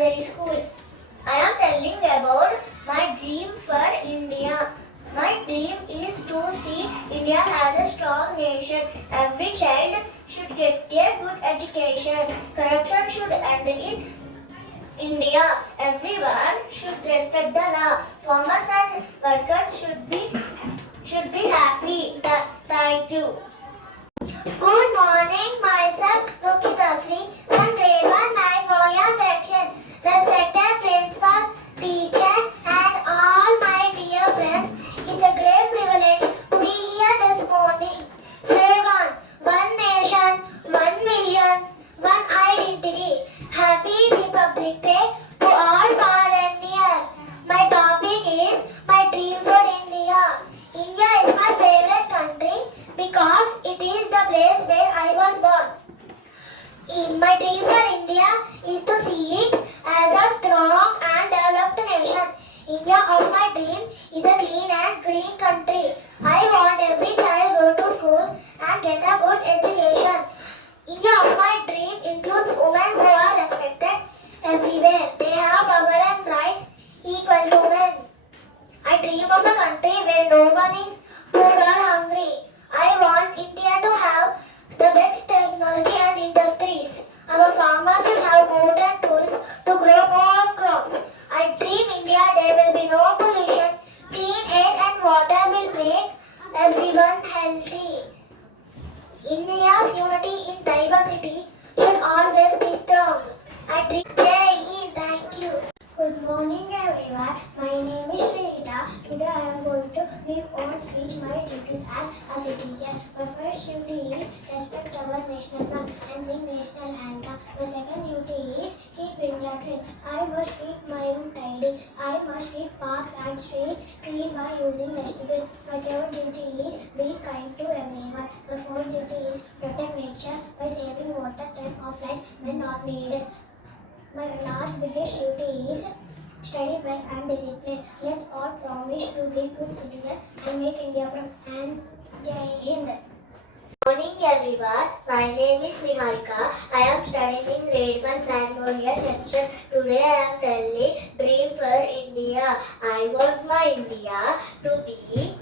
Geetanjali School. I am telling about my dream for India. My dream is to see India as a strong nation. Every child should get a good education. Corruption should end in India. Everyone should respect the law. Farmers and workers should be happy. Thank you. Good morning, myself Nukhitasri from Grade-1 Magnolia section. Respected principal, teachers and all my dear friends, it's a great privilege to be here this morning. Slogan, one nation, one vision, one identity. Happy Republic Day to all far and near. My topic is my dream for India. India is my favorite country because it is the place where I was born. My dream for India is to see it as a strong and developed nation. India of my dream is a clean and green country. I want every child go to school and get a good education. India of my dream includes women who are respected everywhere. They have power and rights equal to men. I dream of a country where no one is poor or hungry. I want India to have the best technology and industries. Our farmers should have modern tools to grow more crops. I dream India there will be no pollution, clean air and water will make everyone healthy. India's unity in diversity should always be strong. I dream Jai Hind. Thank you. Good morning everyone. My name is Rita. Today I am going to give on speech my duties as a citizen. My first duty is respect our national flag and sing national anthem. My second duty is keep India clean. I must keep my room tidy. I must keep parks and streets clean by using dustbin. My third duty is be kind to everyone. My fourth duty is protect nature by saving water, turn off lights when not needed. My last biggest duty is study well and discipline. Let's all promise to be good citizens and make India proud. And Jai Hind. Morning everyone. My name is Niharika. I am studying in Grade-1 Magnolia section. Today I am telling dream for India. I want my India to be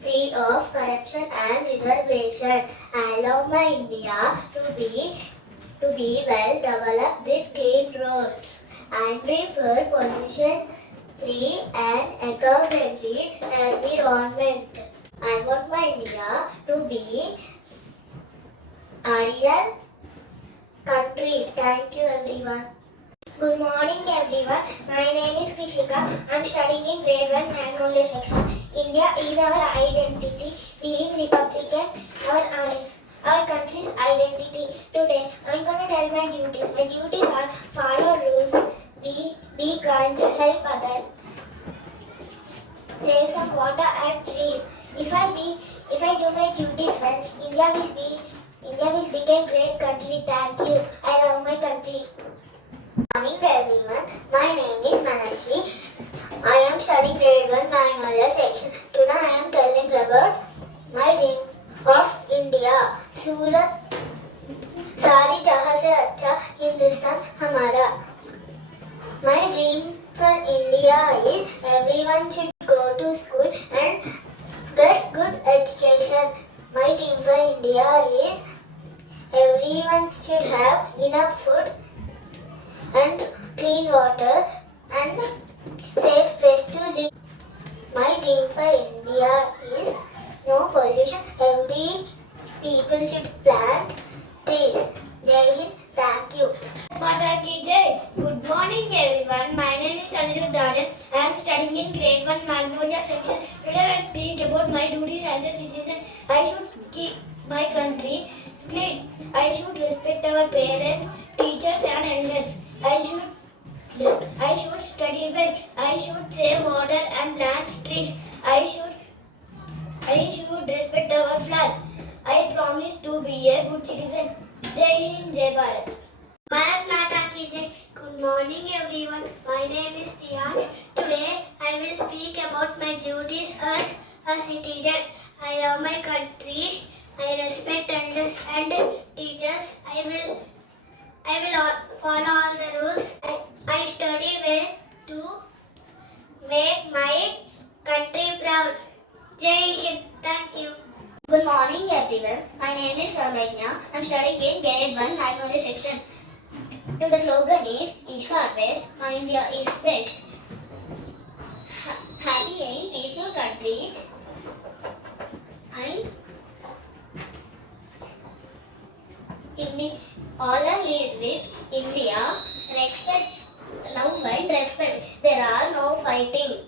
free of corruption and reservation. I love my India to be well developed with clean roads. I dream for pollution free and eco-friendly environment. I want my India to be a real country. Thank you everyone. Good morning everyone. My name is Krishika. I am studying in Grade-1 Magnolia section. India is our identity. Being Republican, our country's identity. Today, I'm going to tell my duties. My duties are follow rules, be kind, help others, save some water and trees. If I do my duties well, India will become great country. Thank you. I love my country. Good morning everyone. My name is Manashwi. I am studying Grade-1 Magnolia section. Today I am telling about my dreams of India. सूरत सारी जहाँ से अच्छा हिंदुस्तान हमारा. My dream for India is everyone should go to school and get good education. My dream for India is everyone should have enough food and clean water and safe place to live. My dream for India is no pollution. Every people should plant trees. Jai Hind. Thank you. Mata ki Jai. Good morning everyone. My name is Sanjay Daran. I am studying in Grade-1 Magnolia section. Today I will speak about my duties as a citizen. I should keep my country clean. I should respect our parents, teachers and elders. I should study well. I should save water and plant trees. I should respect our flag. I promise to be a good citizen. Jai Hind, Jai Bharat. Bharat Mata ki Jai. Good morning everyone. My name is Tian. Today I will speak about my duties as a citizen. I love my country. I respect elders and teachers. I will I will follow all the rules. I study well to make my country proud. Jai Hind. Thank you. Good morning, everyone. My name is Samanya. I'm studying in Grade-1 Magnolia section. Today's slogan is Each Harvest, My India is Best. Happy and peaceful country. And all are live with India. Respect, love and respect. There are no fighting.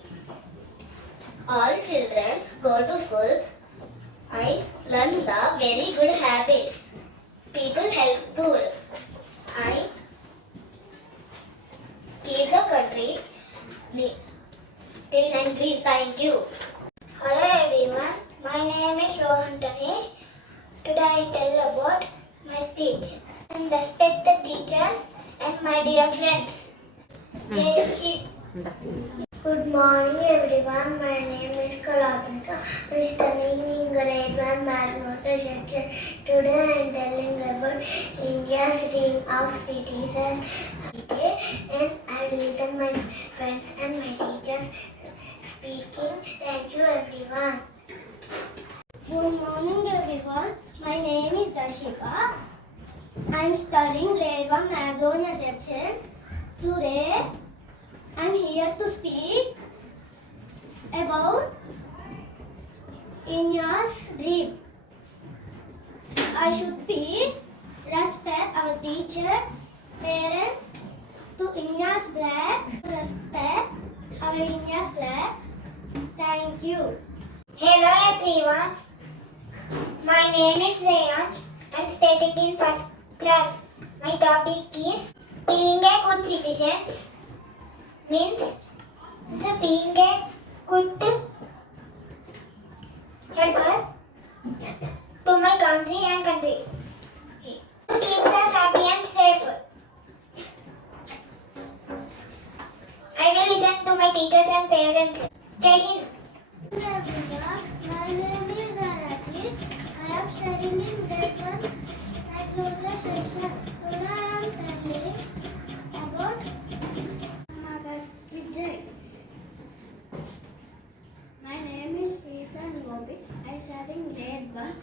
All children go to school. I learn the very good habits. People help poor. I keep the country clean and green. Thank you. Hello everyone. My name is Rohan Tanesh. Today I tell about my speech. And respect the teachers and my dear friends. Good morning everyone. My name is Kalapnika. I am studying in Grade-1 Magnolia section. Today I am telling about India's dream of citizen. And I listen my friends and my teachers speaking. Thank you everyone. Good morning everyone. My name is Dashika. I am studying Grade-1 Magnolia section. Today I am here to speak about India's dream. I should be respect our teachers, parents, to India's flag, respect our India's flag. Thank you. Hello everyone. My name is Rayansh. I'm studying in first class. My topic is being a good citizen means being a good helper to my country and country. Keeps us happy and safe. I will listen to my teachers and parents. Jai Hind. Hello everyone. My name is Rayati. I am studying in Grade-1 Magnolia section. Today I am telling about Vijay. My name is Ishan Gopi. I study in Grade-1